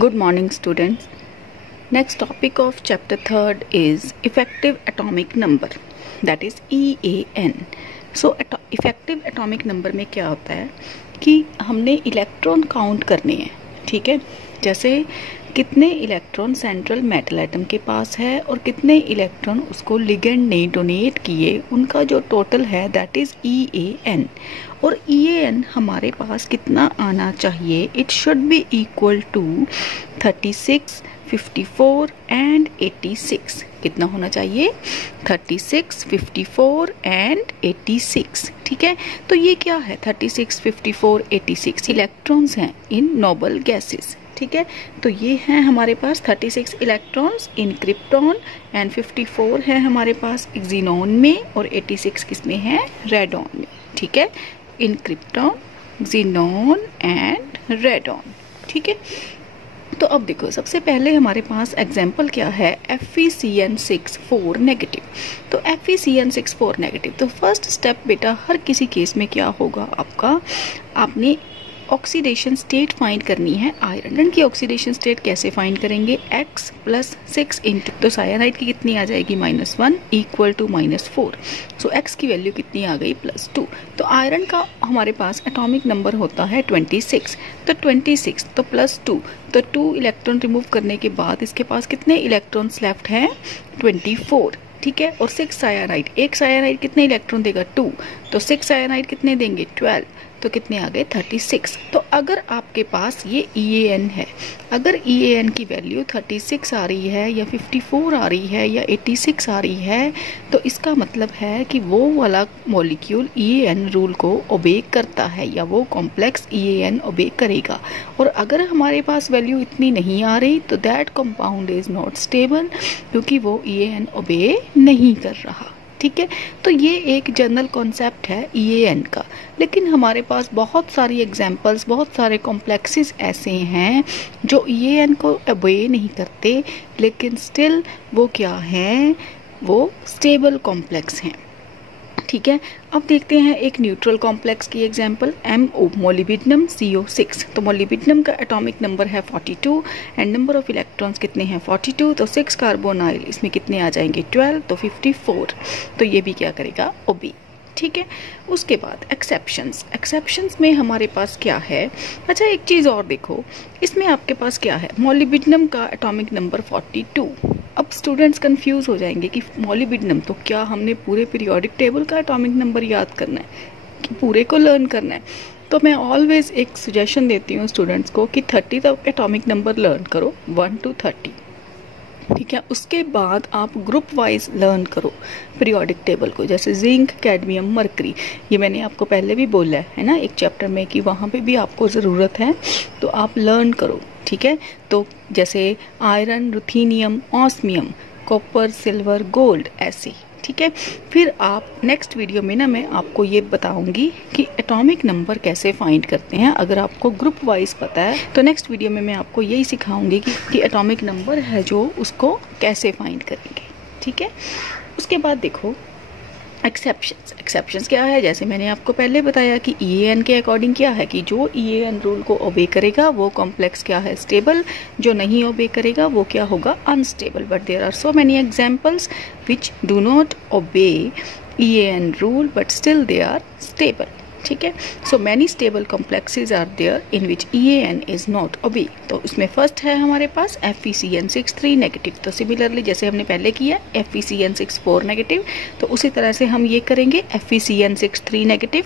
Good morning, students. Next topic of chapter 3rd is effective atomic number, that is EAN. So effective atomic number में क्या होता है कि हमने electron count करने हैं, ठीक है। जैसे कितने इलेक्ट्रॉन सेंट्रल मेटल एटम के पास है और कितने इलेक्ट्रॉन उसको लिगेंड ने डोनेट किए, उनका जो टोटल है दैट इज EAN। और EAN हमारे पास कितना आना चाहिए, it should be equal to 36, 54 and 86। कितना होना चाहिए? 36, 54 एंड 86, ठीक है। तो ये क्या है? 36, 54, 86 इलेक्ट्रॉन्स हैं इन नोबल गैसेस, ठीक है। तो ये हैं हमारे पास 36 इलेक्ट्रॉन्स इन क्रिप्टॉन एंड 54 है हमारे पास एक्सिनॉन में और 86 किसमें है? रेडॉन में, ठीक है। इन क्रिप्टॉन, एक्सिनॉन एंड रेडॉन, ठीक है। तो अब देखो, सबसे पहले हमारे पास एग्जाम्पल क्या है? FeCN6 4 negative. तो FeCN6 4 नेगेटिव, तो फर्स्ट स्टेप बेटा हर किसी केस में क्या होगा आपका, आपने ऑक्सीडेशन स्टेट फाइंड करनी है। आयरन की ऑक्सीडेशन स्टेट कैसे फाइंड करेंगे? X + 6 इंटू, तो साइनाइड की कितनी आ जाएगी? -1 इक्वल टू -4। सो X की वैल्यू कितनी आ गई? +2। तो आयरन का हमारे पास एटॉमिक नंबर होता है 26। तो 26 तो +2, तो 2 इलेक्ट्रॉन रिमूव करने के बाद इसके पास कितने इलेक्ट्रॉन्स लेफ्ट हैं? 24, ठीक है। और 6 साइनाइड, एक साइनाइड कितने इलेक्ट्रॉन देगा? 2। तो 6 साइनाइड कितने देंगे? 12। तो कितने आ गए? 36। तो अगर आपके पास ये EAN है, अगर EAN की वैल्यू 36 आ रही है या 54 आ रही है या 86 आ रही है, तो इसका मतलब है कि वो वाला मॉलिक्यूल EAN रूल को ओबे करता है या वो कॉम्प्लेक्स EAN ओबे करेगा। और अगर हमारे पास वैल्यू इतनी नहीं आ रही तो that compound is not stable, क्योंकि वो EAN ओबे नहीं कर रहा, ठीक है। तो ये एक जनरल कॉन्सेप्ट है EAN का। लेकिन हमारे पास बहुत सारी एग्जांपल्स, बहुत सारे कॉम्प्लेक्सेस ऐसे हैं जो EAN को ओबे नहीं करते, लेकिन स्टिल वो क्या हैं? वो स्टेबल कॉम्प्लेक्स हैं, ठीक है। अब देखते हैं एक न्यूट्रल कॉम्प्लेक्स की एग्जांपल, MO मोलिब्डेनम CO6। तो मोलिब्डेनम का एटॉमिक नंबर है 42 एंड नंबर ऑफ इलेक्ट्रॉन्स कितने हैं? 42। तो 6 कार्बोनाइल, इसमें कितने आ जाएंगे? 12। तो 54। तो ये भी क्या करेगा? ओबे, ठीक है। उसके बाद एक्सेप्शंस में हमारे पास क्या है? अच्छा, एक चीज़ और देखो, इसमें आपके पास क्या है? मोलिब्डेनम का एटॉमिक नंबर 42। अब स्टूडेंट्स कंफ्यूज हो जाएंगे कि मोलिब्डेनम, तो क्या हमने पूरे पीरियोडिक टेबल का एटॉमिक नंबर याद करना है कि पूरे को लर्न करना है? तो मैं ऑलवेज एक सजेशन देती हूँ स्टूडेंट्स को कि 30 तक एटॉमिक नंबर लर्न करो, 1 to 30, ठीक है। उसके बाद आप ग्रुप वाइज लर्न करो पीरियोडिक टेबल को, जैसे जिंक, कैडमियम, मरकरी। ये मैंने आपको पहले भी बोला है ना एक चैप्टर में कि वहाँ पे भी आपको ज़रूरत है, तो आप लर्न करो, ठीक है। तो जैसे iron, ruthenium, osmium, copper, silver, gold, ऐसे, ठीक है। फिर आप नेक्स्ट वीडियो में ना मैं आपको ये बताऊंगी कि एटॉमिक नंबर कैसे फाइंड करते हैं। अगर आपको ग्रुप वाइज पता है तो नेक्स्ट वीडियो में मैं आपको यही सिखाऊंगी कि एटॉमिक नंबर है जो उसको कैसे फाइंड करेंगे, ठीक है। उसके बाद देखो एक्सेप्शंस क्या है? जैसे मैंने आपको पहले बताया कि EAN के अकॉर्डिंग क्या है कि जो EAN रूल को ओबे करेगा वो कॉम्प्लेक्स क्या है? स्टेबल। जो नहीं ओबे करेगा वो क्या होगा? Unstable. But there are so many examples which do not obey EAN rule but still they are stable, ठीक है। So many stable complexes are there in which EAN is not obey. तो उसमें फर्स्ट है हमारे पास FeCN6 negative. तो similarly जैसे हमने पहले किया FeCN6 नेगेटिव, तो उसी तरह से हम ये करेंगे FeCN6 नेगेटिव।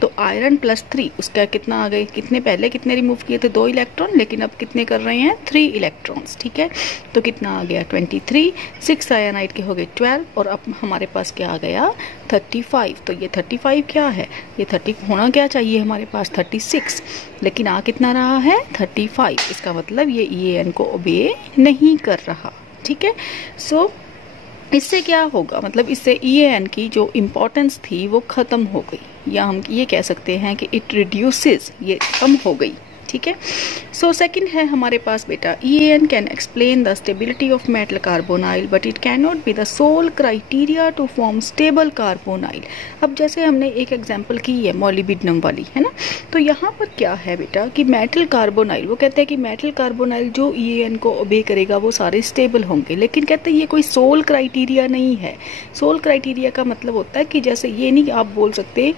तो आयरन +3, उसका कितना आ गए? कितने पहले कितने रिमूव किए थे? 2 इलेक्ट्रॉन, लेकिन अब कितने कर रहे हैं? 3 इलेक्ट्रॉन्स, ठीक है। तो कितना आ गया? 23। 6 साइनाइड के हो गए 12 और अब हमारे पास क्या आ गया? 35। तो ये 35 क्या है? ये 30 होना क्या चाहिए हमारे पास? 36, लेकिन आ कितना रहा है? 35। इसका मतलब ये EAN को ओबे नहीं कर रहा, ठीक है। सो इससे क्या होगा? मतलब इससे EAN की जो इम्पोर्टेंस थी वो ख़त्म हो गई, या हम ये कह सकते हैं कि इट रिड्यूसेस, ये कम हो गई, ठीक है। सो सेकंड है हमारे पास बेटा EAN can explain the stability of metal carbonyl but it can not be the sole criteria to form stable carbonyl. अब जैसे हमने एक एग्जांपल की है मॉलिब्डेनम वाली, है ना, तो यहाँ पर क्या है बेटा कि मेटल कार्बोनाइल, वो कहते हैं कि मेटल कार्बोनाइल जो EAN को ओबे करेगा वो सारे स्टेबल होंगे, लेकिन कहते हैं ये कोई सोल क्राइटेरिया नहीं है। सोल क्राइटेरिया का मतलब होता है कि जैसे ये नहीं आप बोल सकते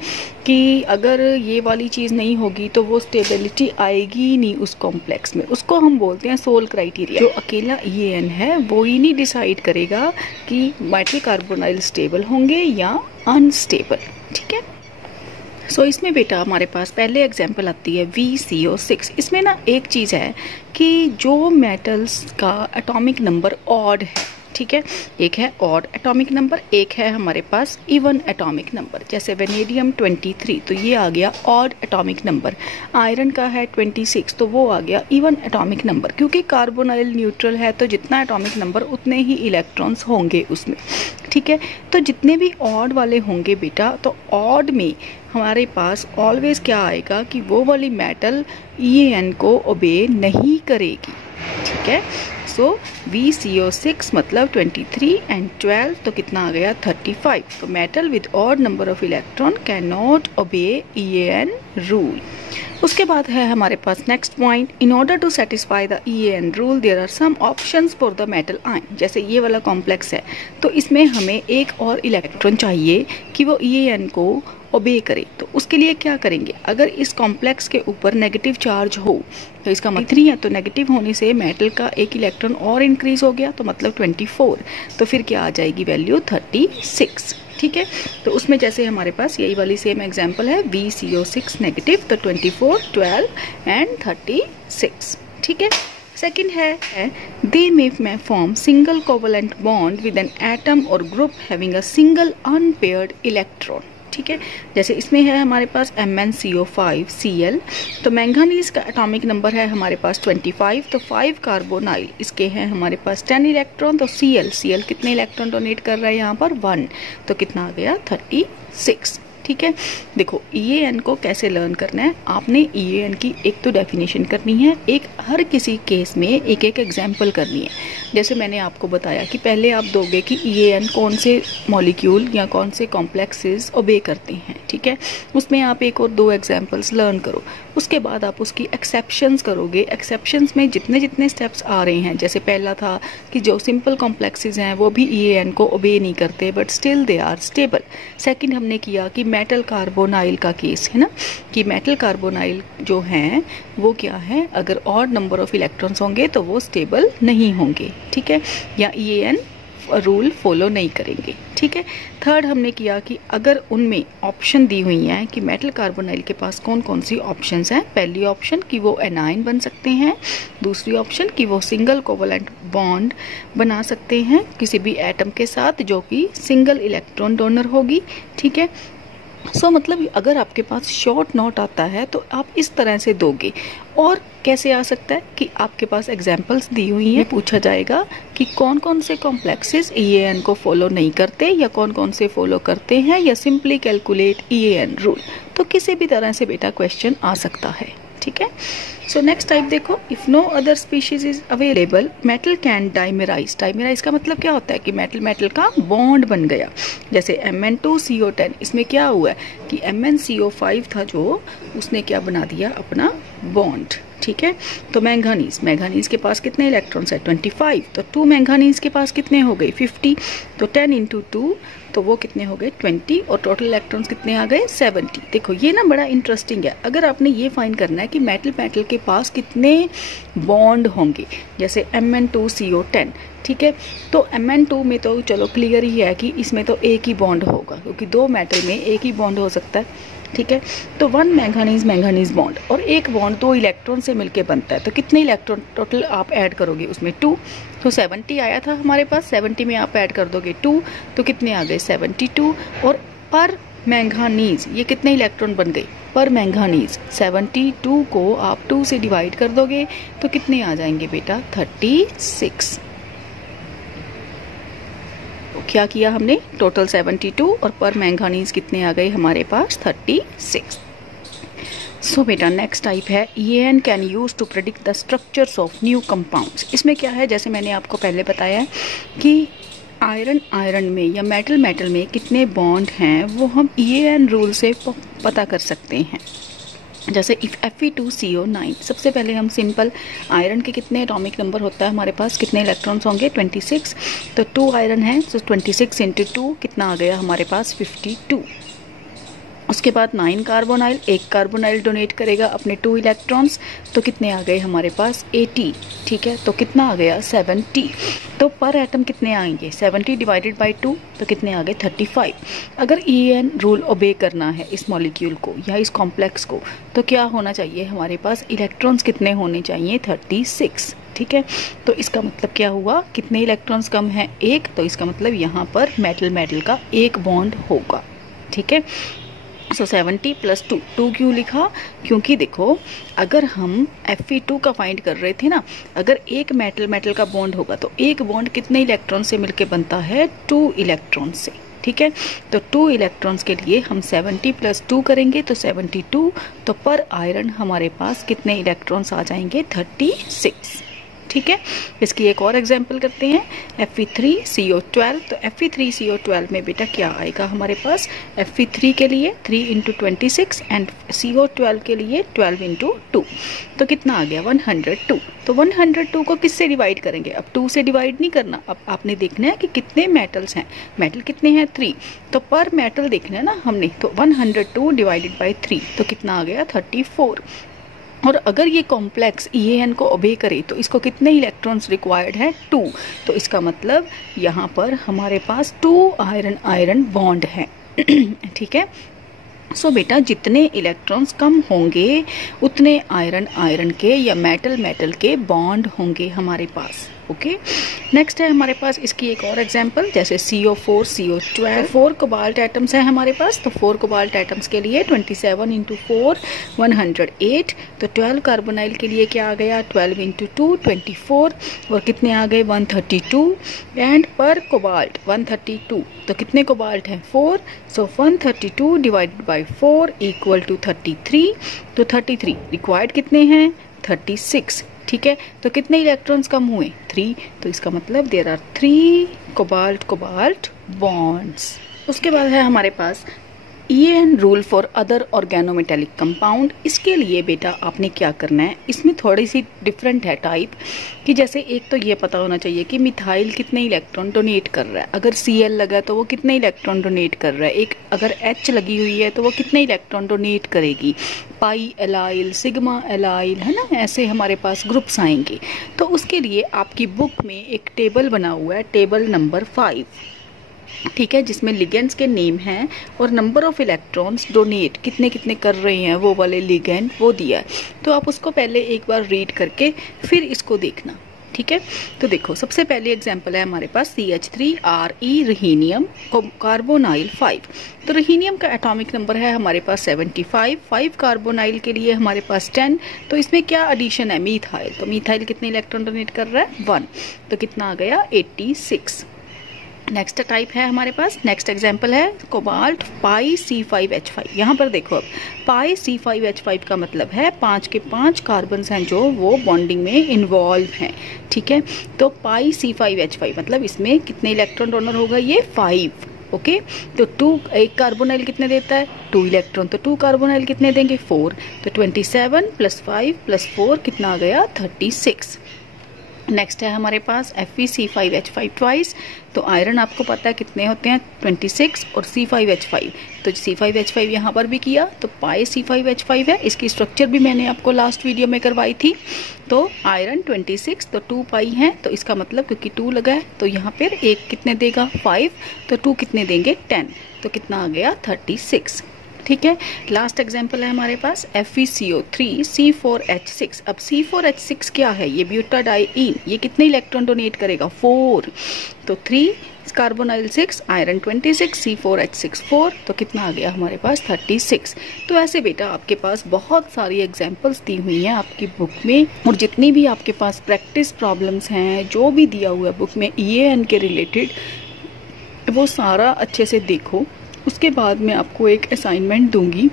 कि अगर ये वाली चीज़ नहीं होगी तो वो स्टेबिलिटी आएगी नहीं उस कॉम्प्लेक्स में, उसको हम बोलते हैं सोल क्राइटेरिया। जो अकेला EAN है वो ही नहीं डिसाइड करेगा कि मेटल कार्बोनाइल स्टेबल होंगे या अनस्टेबल, ठीक है। सो इसमें बेटा हमारे पास पहले एग्जांपल आती है VCO6। इसमें ना एक चीज़ है कि जो मेटल्स का एटॉमिक नंबर ऑड है, ठीक है, एक है ऑड एटॉमिक नंबर, एक है हमारे पास इवन एटॉमिक नंबर। जैसे वेनेडियम 23 तो ये आ गया ऑड एटॉमिक नंबर, आयरन का है 26 तो वो आ गया इवन एटॉमिक नंबर। क्योंकि कार्बोनाइल न्यूट्रल है तो जितना एटॉमिक नंबर उतने ही इलेक्ट्रॉन्स होंगे उसमें, ठीक है। तो जितने भी ऑड वाले होंगे बेटा, तो ऑड में हमारे पास ऑलवेज क्या आएगा कि वो वाली मेटल EAN को ओबे नहीं करेगी, ठीक है। सो VCO6 मतलब 23 एंड 12 तो कितना आ गया 35। तो metal with odd number of electron can not obey EAN rule. उसके बाद है हमारे पास next point, in order to satisfy the EAN rule there are some options for the metal ion. जैसे ये वाला कॉम्प्लेक्स है तो इसमें हमें एक और इलेक्ट्रॉन चाहिए कि वो EAN को ओबे करे, तो उसके लिए क्या करेंगे, अगर इस कॉम्प्लेक्स के ऊपर नेगेटिव चार्ज हो तो इसका मतलब 3 है, तो नेगेटिव होने से मेटल का एक इलेक्ट्रॉन और इंक्रीज हो गया तो मतलब 24, तो फिर क्या आ जाएगी वैल्यू 36, ठीक है। तो उसमें जैसे हमारे पास यही वाली सेम एग्जांपल है VCO6 नेगेटिव, तो 24, 12 एंड 36, ठीक है। सेकेंड है they may form single covalent bond with an atom और group having a single unpaired electron, ठीक है। जैसे इसमें है हमारे पास MnCO5 Cl, तो मैंगानीज का एटॉमिक नंबर है हमारे पास 25, तो 5 कार्बोनाइल इसके हैं हमारे पास 10 इलेक्ट्रॉन, तो Cl कितने इलेक्ट्रॉन डोनेट कर रहा है यहाँ पर 1, तो कितना आ गया 36, ठीक है। देखो EAN को कैसे लर्न करना है, आपने EAN की एक तो डेफिनेशन करनी है, एक हर किसी केस में एक एक एग्जाम्पल करनी है। जैसे मैंने आपको बताया कि पहले आप दोगे कि EAN कौन से मॉलिक्यूल या कौन से कॉम्प्लेक्सेस ओबे करते हैं, ठीक है, उसमें आप एक और 2 एग्जाम्पल्स लर्न करो। उसके बाद आप उसकी एक्सेप्शंस करोगे। एक्सेप्शंस में जितने जितने स्टेप्स आ रहे हैं, जैसे पहला था कि जो सिंपल कॉम्प्लेक्सेस हैं वो भी EAN को ओबे नहीं करते but still they are stable. Second हमने किया कि मेटल कार्बोनाइल का केस है ना, कि मेटल कार्बोनाइल जो हैं वो क्या है, अगर ऑड नंबर ऑफ इलेक्ट्रॉन्स होंगे तो वो स्टेबल नहीं होंगे, ठीक है, या EAN रूल फॉलो नहीं करेंगे, ठीक है। थर्ड हमने किया कि अगर उनमें ऑप्शन दी हुई हैं कि मेटल कार्बोनाइल के पास कौन कौन सी ऑप्शंस हैं, पहली ऑप्शन कि वो एनाइन बन सकते हैं, दूसरी ऑप्शन कि वो सिंगल कोवलेंट बॉन्ड बना सकते हैं किसी भी एटम के साथ जो कि सिंगल इलेक्ट्रॉन डोनर होगी, ठीक है। सो मतलब अगर आपके पास शॉर्ट नोट आता है तो आप इस तरह से दोगे। और कैसे आ सकता है कि आपके पास एग्जाम्पल्स दी हुई हैं, पूछा जाएगा कि कौन कौन से कॉम्प्लेक्सेस EAN को फॉलो नहीं करते या कौन कौन से फॉलो करते हैं, या सिंपली कैलकुलेट EAN रूल। तो किसी भी तरह से बेटा क्वेश्चन आ सकता है, ठीक है। सो नेक्स्ट टाइप देखो, if no other species is available metal can dimerise. Dimerise का मतलब क्या होता है कि मेटल मेटल का बॉन्ड बन गया। जैसे Mn2CO10, इसमें क्या हुआ है कि MnCO5 था जो उसने क्या बना दिया अपना बॉन्ड, ठीक है। तो मैंगानीज के पास कितने इलेक्ट्रॉन्स है 25, तो 2 मैंगानीज के पास कितने हो गए 50, तो 10 × 2 तो वो कितने हो गए 20, और टोटल इलेक्ट्रॉन्स कितने आ गए 70। देखो ये ना बड़ा इंटरेस्टिंग है, अगर आपने ये फाइंड करना है कि मेटल के पास कितने बॉन्ड होंगे, जैसे Mn2CO10, ठीक है, तो Mn2 में तो चलो क्लियर ही है कि इसमें तो एक ही बॉन्ड होगा क्योंकि 2 मेटल में एक ही बॉन्ड हो सकता है, ठीक है। तो 1 मैंगानीज बॉन्ड और एक बॉन्ड 2 इलेक्ट्रॉन से मिलके बनता है, तो कितने इलेक्ट्रॉन टोटल आप ऐड करोगे उसमें 2, तो 70 आया था हमारे पास, 70 में आप ऐड कर दोगे 2 तो कितने आ गए 72, और पर मैंगानीज ये कितने इलेक्ट्रॉन बन गए पर मैंगानीज 72 को आप 2 से डिवाइड कर दोगे तो कितने आ जाएंगे बेटा 36। क्या किया हमने, टोटल 72 और पर मैंगानीज कितने आ गए हमारे पास 36। सो बेटा नेक्स्ट टाइप है EAN can use to predict the structures of new compounds. इसमें क्या है, जैसे मैंने आपको पहले बताया कि आयरन में या मेटल में कितने बॉन्ड हैं वो हम EAN रूल से पता कर सकते हैं। जैसे इफ Fe2CO9, सबसे पहले हम सिंपल आयरन के कितने एटॉमिक नंबर होता है हमारे पास, कितने इलेक्ट्रॉन्स होंगे 26, तो 2 आयरन है तो 26 × 2 कितना आ गया हमारे पास 52। उसके बाद 9 कार्बोनाइल, एक कार्बोनाइल डोनेट करेगा अपने 2 इलेक्ट्रॉन्स, तो कितने आ गए हमारे पास 80। ठीक है, तो कितना आ गया 70। तो पर एटम कितने आएंगे 70 डिवाइडेड बाय 2, तो कितने आ गए 35। अगर EAN रूल ओबे करना है इस मॉलिक्यूल को या इस कॉम्प्लेक्स को, तो क्या होना चाहिए हमारे पास, इलेक्ट्रॉन्स कितने होने चाहिए 36। ठीक है, तो इसका मतलब क्या हुआ, कितने इलेक्ट्रॉन्स कम है 1, तो इसका मतलब यहाँ पर मेटल का एक बॉन्ड होगा। ठीक है, सो 70 + 2, 2 क्यों लिखा, क्योंकि देखो अगर हम Fe2 का फाइंड कर रहे थे ना, अगर एक मेटल का बॉन्ड होगा तो एक बॉन्ड कितने इलेक्ट्रॉन से मिलके बनता है 2 इलेक्ट्रॉन से। ठीक है, तो 2 इलेक्ट्रॉन्स के लिए हम 70 + 2 करेंगे तो 72, तो पर आयरन हमारे पास कितने इलेक्ट्रॉन्स आ जाएंगे 36। ठीक है, इसकी एक और एग्जांपल करते हैं Fe3CO12, तो Fe3CO12 में बेटा क्या आएगा हमारे पास, Fe3 के लिए 3 × 26 एंड CO12 के लिए 12 × 2, तो कितना आ गया 102। तो 102 को किससे डिवाइड करेंगे, अब 2 से डिवाइड नहीं करना, अब आपने देखना है कि कितने मेटल्स हैं, मेटल कितने हैं 3, तो पर मेटल देखना है ना हमने, तो 102 डिवाइडेड बाय 3, तो कितना आ गया 34। और अगर ये कॉम्प्लेक्स EAN को ओबे करे तो इसको कितने इलेक्ट्रॉन्स रिक्वायर्ड है 2, तो इसका मतलब यहाँ पर हमारे पास 2 आयरन बॉन्ड है। ठीक है, सो बेटा जितने इलेक्ट्रॉन्स कम होंगे उतने आयरन के या मेटल के बॉन्ड होंगे हमारे पास। ओके, नेक्स्ट है हमारे पास इसकी एक और एग्जांपल, जैसे CO4 CO12, 4 कोबाल्ट एटम्स हैं हमारे पास, तो 4 कोबाल्ट एटम्स के लिए 27 × 4 108, तो 12 कार्बोनाइल के लिए क्या आ गया 12 × 2 24, और कितने आ गए 132, एंड पर कोबाल्ट 132, तो कितने कोबाल्ट हैं 4, सो 132 डिवाइडेड बाय 4 = 33, तो 33 रिक्वायर्ड कितने हैं 36। ठीक है, तो कितने इलेक्ट्रॉन्स कम हुए 3, तो इसका मतलब देयर आर 3 कोबाल्ट बॉन्ड्स। उसके बाद है हमारे पास EAN rule for other organometallic compound. इसके लिए बेटा आपने क्या करना है, इसमें थोड़ी सी डिफरेंट है टाइप, कि जैसे एक तो ये पता होना चाहिए कि मिथाइल कितने इलेक्ट्रॉन डोनेट कर रहा है, अगर Cl लगा तो वो कितने इलेक्ट्रॉन डोनेट कर रहा है, एक अगर H लगी हुई है तो वो कितने इलेक्ट्रॉन डोनेट करेगी, पाई एलाइल, सिग्मा एलाइल, है ना, ऐसे हमारे पास ग्रुप्स आएंगे। तो उसके लिए आपकी बुक में एक टेबल बना हुआ है, टेबल नंबर 5, ठीक है, जिसमें लिगेंड्स के नेम हैं और नंबर ऑफ इलेक्ट्रॉन्स डोनेट कितने कर रहे हैं वो वाले लिगेंड वो दिया है। तो आप उसको पहले एक बार रीड करके फिर इसको देखना। ठीक है, तो देखो सबसे पहले एग्जांपल है हमारे पास CH3Re रिहीनियम कार्बोनाइल 5, तो रिहीनियम का एटॉमिक नंबर है हमारे पास 75, 5 कार्बोनाइल के लिए हमारे पास 10, तो इसमें क्या एडिशन है मीथाइल, तो मीथाइल कितने इलेक्ट्रॉन डोनेट कर रहा है 1, तो कितना आ गया 86। नेक्स्ट टाइप है हमारे पास, नेक्स्ट एग्जांपल है कोबाल्ट पाई C5H5। यहाँ पर देखो अब पाई C5H5 का मतलब है 5 के 5 कार्बन्स हैं जो वो बॉन्डिंग में इन्वॉल्व हैं। ठीक है, तो पाई C5H5 मतलब इसमें कितने इलेक्ट्रॉन डोनर होगा ये 5। ओके, तो 2 एक कार्बोनाइल कितने देता है 2 इलेक्ट्रॉन, तो 2 कार्बोनाइल कितने देंगे 4, तो 27 + 5 + 4 कितना आ गया 36। नेक्स्ट है हमारे पास FeC5H5 ट्वाइस, तो आयरन आपको पता है कितने होते हैं 26 और C5H5, तो C5H5 यहाँ पर भी किया तो पाई C5H5 है। इसकी स्ट्रक्चर भी मैंने आपको लास्ट वीडियो में करवाई थी। तो आयरन 26, तो 2 पाई है, तो इसका मतलब क्योंकि 2 लगा है तो यहाँ पर एक कितने देगा 5, तो 2 कितने देंगे 10, तो कितना आ गया 36। ठीक है, लास्ट एग्जांपल है हमारे पास FeCO3 C4H6। अब C4H6 क्या है, ये ब्यूटाडाइईन, ये कितने इलेक्ट्रॉन डोनेट करेगा 4, तो 3 कार्बोनाइल 6, आयरन 26, C4H6 4, तो कितना आ गया हमारे पास 36। तो ऐसे बेटा आपके पास बहुत सारी एग्जांपल्स दी हुई हैं आपकी बुक में, और जितनी भी आपके पास प्रैक्टिस प्रॉब्लम्स हैं जो भी दिया हुआ है बुक में EAN के रिलेटेड, वो सारा अच्छे से देखो। उसके बाद मैं आपको एक असाइनमेंट दूंगी,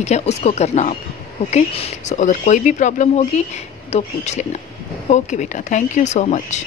ठीक है, उसको करना आप। ओके, सो अगर कोई भी प्रॉब्लम होगी तो पूछ लेना। ओके बेटा, थैंक यू सो मच।